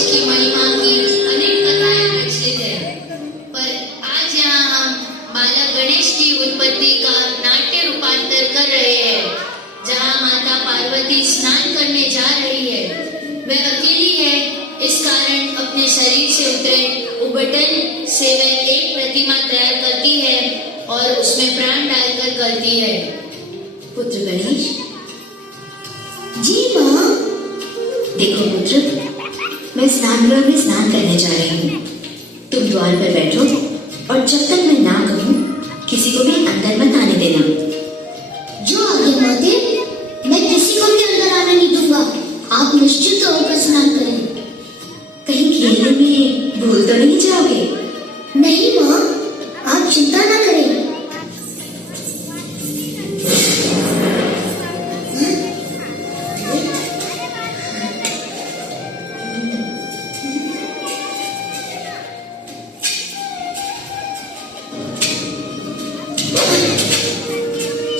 गणेश की महिमा की अनेक कथाएं प्रचलित है, पर आज यहाँ हम बालक गणेश की उत्पत्ति का नाट्य रूपांतर कर रहे हैं। जहाँ माता पार्वती स्नान करने जा रही है, वह अकेली है, इस कारण अपने शरीर से उतरे उबटन से वह एक प्रतिमा तैयार करती है और उसमें प्राण डालकर कहती है, पुत्र गणेश। जी माँ। देखो पुत्र, मैं स्नान गृह में स्नान करने जा रही हूँ। तुम द्वार पर बैठो और जब तक मैं ना कहूँ किसी को भी अंदर मत आने देना। जो आगे माते, मैं किसी को भी अंदर आने नहीं दूंगा। आप निश्चित होकर स्नान करें। कहीं खेलने में भूल तो नहीं जाओगे? नहीं माँ, आप चिंता ना करें।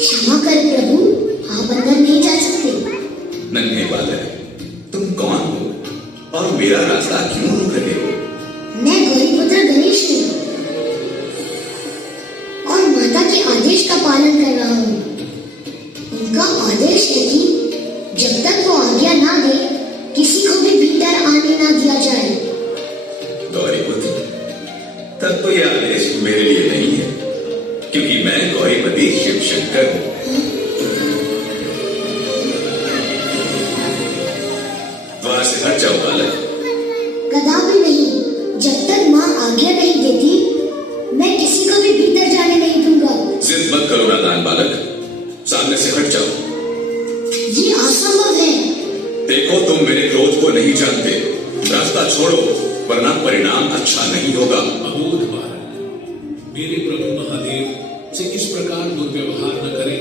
क्षमा करें प्रभु, आप अंदर नहीं जा सकते। नन्हे बालक, तुम कौन हो और मेरा रास्ता क्यों रोक रहे हो? मैं गौरीपुत्र गणेश हूँ और माता के आदेश का पालन कर रहा हूँ। उनका आदेश है कि जब तक वो आज्ञा ना दे, किसी को भी भीतर आने ना दिया जाए। गौरीपुत्र, तब तो यह आदेश मेरे लिए नहीं है, क्योंकि मैं गौरीपति शिव शंकर हूँ। द्वार से हट जाओ बालक। कदापि नहीं। जब तक माँ आज्ञा नहीं देती, मैं किसी को भी भीतर जाने नहीं दूंगा। जिद मत करो नादान बालक, सामने से हट जाओ। ये असंभव है। देखो, तुम मेरे क्रोध को नहीं जानते। रास्ता छोड़ो, वरना परिणाम अच्छा नहीं होगा। अबोध बालक, मेरे प्रभु महादेव से इस प्रकार दुर्व्यवहार न करें,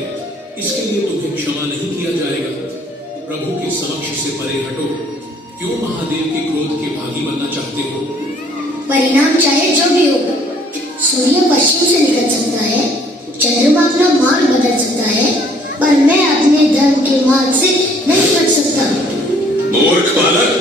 इसके लिए तुम्हें क्षमा नहीं किया जाएगा। प्रभु के समक्ष से परे हटो। क्यों महादेव के क्रोध के भागी बनना चाहते हो? परिणाम चाहे जो भी हो, सूर्य पश्चिम से निकल सकता है, चंद्रमा अपना मार्ग बदल सकता है, पर मैं अपने धर्म के मार्ग से नहीं बच सकता। मूर्ख बालक,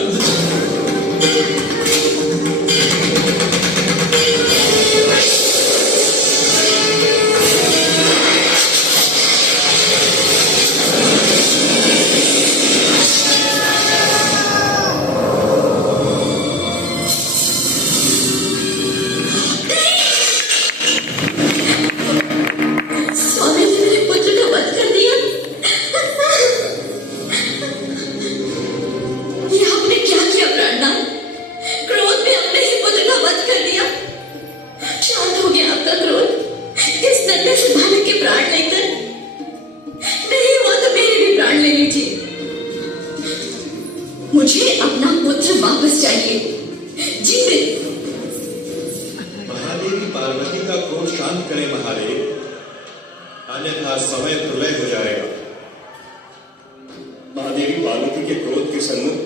मुझे अपना पुत्र वापस चाहिए, जीवित। महादेवी पार्वती का क्रोध शांत करें महादेव, अन्यथा समय प्रलय हो जाएगा। महादेवी पार्वती के क्रोध के सन्मुख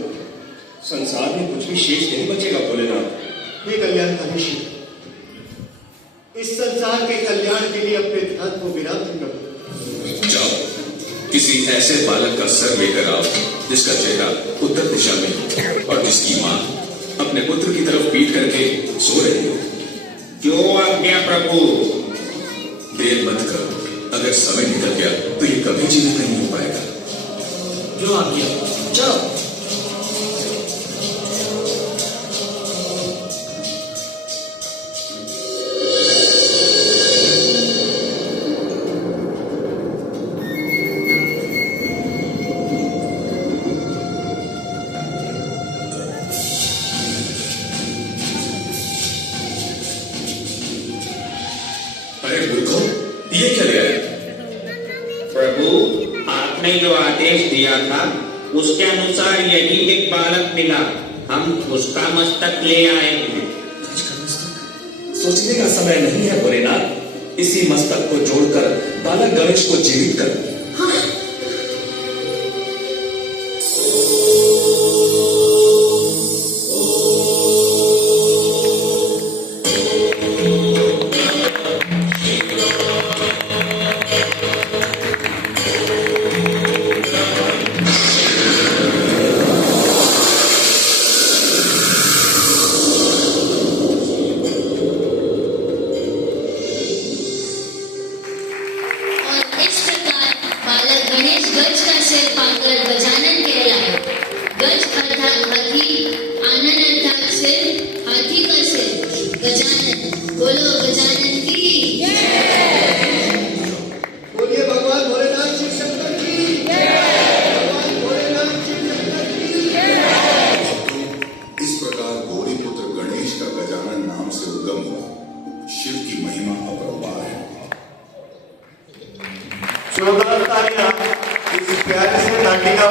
संसार में कुछ भी शेष नहीं बचेगा भोलेनाथ। हे कल्याणकारी शिव, इस संसार के कल्याण के लिए अपने ध्यान को विराम करो। जाओ, किसी ऐसे बालक का सर लेकर आओ जिसका चेहरा उत्तर दिशा में हो और जिसकी माँ अपने पुत्र की तरफ पीट करके सो रही हो। जो आज्ञा प्रभु। देर मत करो, अगर समय निकल गया तो ये कभी जीवित नहीं हो पाएगा। जो आज्ञा। जाओ। अरे मूर्खों, ये क्या ले आए? प्रभु, आपने जो आदेश दिया था उसके अनुसार यही एक बालक मिला, हम उसका मस्तक ले आए हैं। सोचने का समय नहीं है भोलेनाथ। इसी मस्तक को जोड़कर बालक गणेश को जीवित कर। गणेश गज